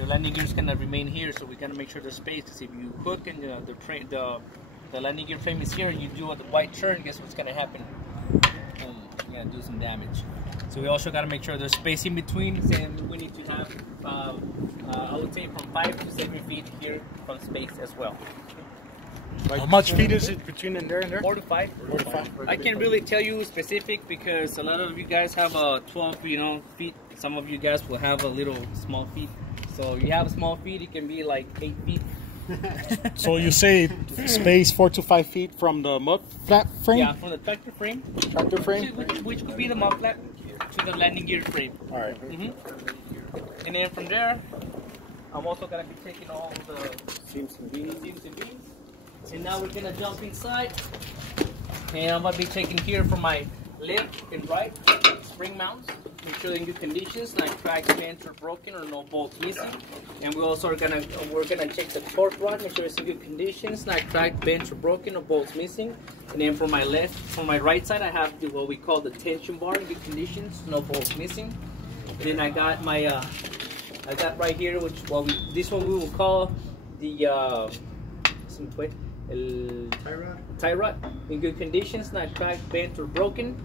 your landing gear is gonna remain here, so we gotta make sure there's space. Because if you hook and the landing gear frame is here, and you do a wide turn, guess what's gonna happen? You're gonna do some damage. So we also gotta make sure there's space in between, and we need to have, I would say, from 5 to 7 feet here from space as well. How much feet is it between and there and there? 4 to 5. 4 to 5. I can't really tell you specific because a lot of you guys have 12, feet. Some of you guys will have a little small feet. So you have small feet, it can be like 8 feet. So you say space 4 to 5 feet from the mud flat frame? Yeah, from the tractor frame. Tractor frame? Which could be the mud flat to the landing gear frame. All right. And then from there, I'm also gonna be taking all the seams and beams. And now we're gonna jump inside, and I'm gonna be taking here from my left and right spring mounts. Make sure they're in good conditions, like cracked, bent, or broken, or no bolts missing. And we also we're gonna check the torque rod, make sure it's in good conditions, not cracked, bent, or broken, or bolts missing. And then from my right side, I have what we call the tension bar in good conditions, no bolts missing. And then I got my I got right here, this one we will call the tie rod in good conditions, not cracked, bent, or broken.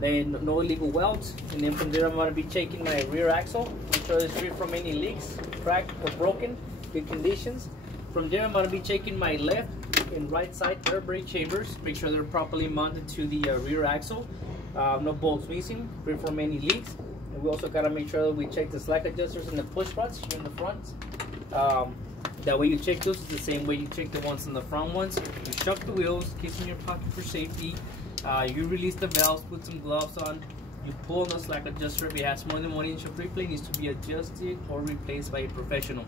Then no illegal welds. And then from there I'm going to be checking my rear axle, make sure it's free from any leaks, cracked or broken, good conditions. From there I'm going to be checking my left and right side air brake chambers, make sure they're properly mounted to the rear axle, no bolts missing, free from any leaks. And we also got to make sure that we check the slack adjusters and the push rods here in the front. That way you check those the same way you check the ones in the front ones. You chuck the wheels, keep in your pocket for safety. You release the valves, put some gloves on. You pull on the slack adjuster. If it has more than 1 inch of replay, it needs to be adjusted or replaced by a professional.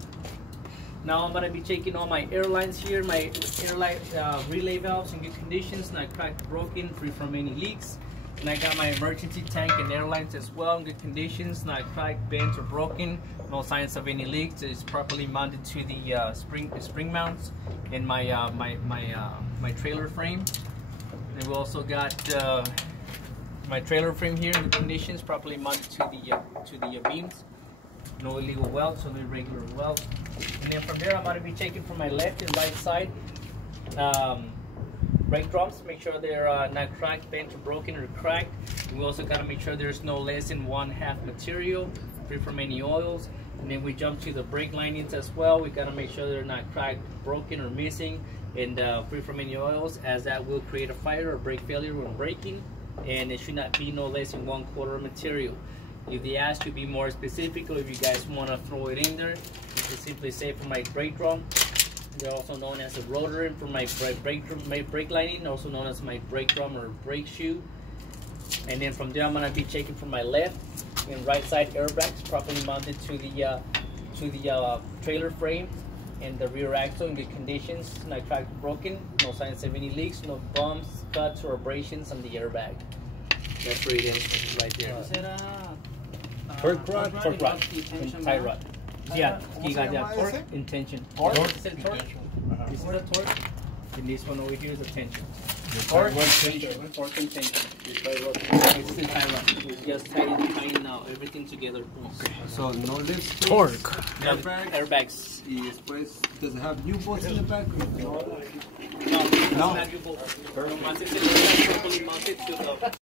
Now I'm going to be checking all my air lines here, my airline relay valves in good conditions, not cracked or broken, free from any leaks. And I got my emergency tank and airlines as well in good conditions, not cracked, bent, or broken. No signs of any leaks. It's properly mounted to the spring mounts in my my trailer frame. And we also got my trailer frame here in good conditions, properly mounted to the beams. No illegal welds, only regular welds. And then from there, I'm going to be checking from my left and right side. Brake drums, make sure they're not cracked, bent, or broken, or cracked. We also got to make sure there's no less than 1/2 material, free from any oils. And then we jump to the brake linings as well. We got to make sure they're not cracked, broken, or missing, and free from any oils, as that will create a fire or brake failure when braking. And it should not be no less than 1/4 material. If they ask you to be more specific, or if you guys want to throw it in there, you can simply say for my brake drum. They're also known as a rotor, and for my brake lining, also known as my brake drum or brake shoe. And then from there, I'm going to be checking from my left and right side airbags, properly mounted to the trailer frame and the rear axle in good conditions, not cracked or broken, no signs of any leaks, no bumps, cuts, or abrasions on the airbag. That's where it is, right there. Torque rod, and tie rod. Yeah, you got that torque and tension. Torque? This is a torque, and this one over here is a tension. Torque and tension. This is the tie rod. It's just tying now everything together. Okay. So no lifts. Torque. Airbags. Y después, does it have U-bolts in the back? No, it's not U-bolts. Properly mounted to the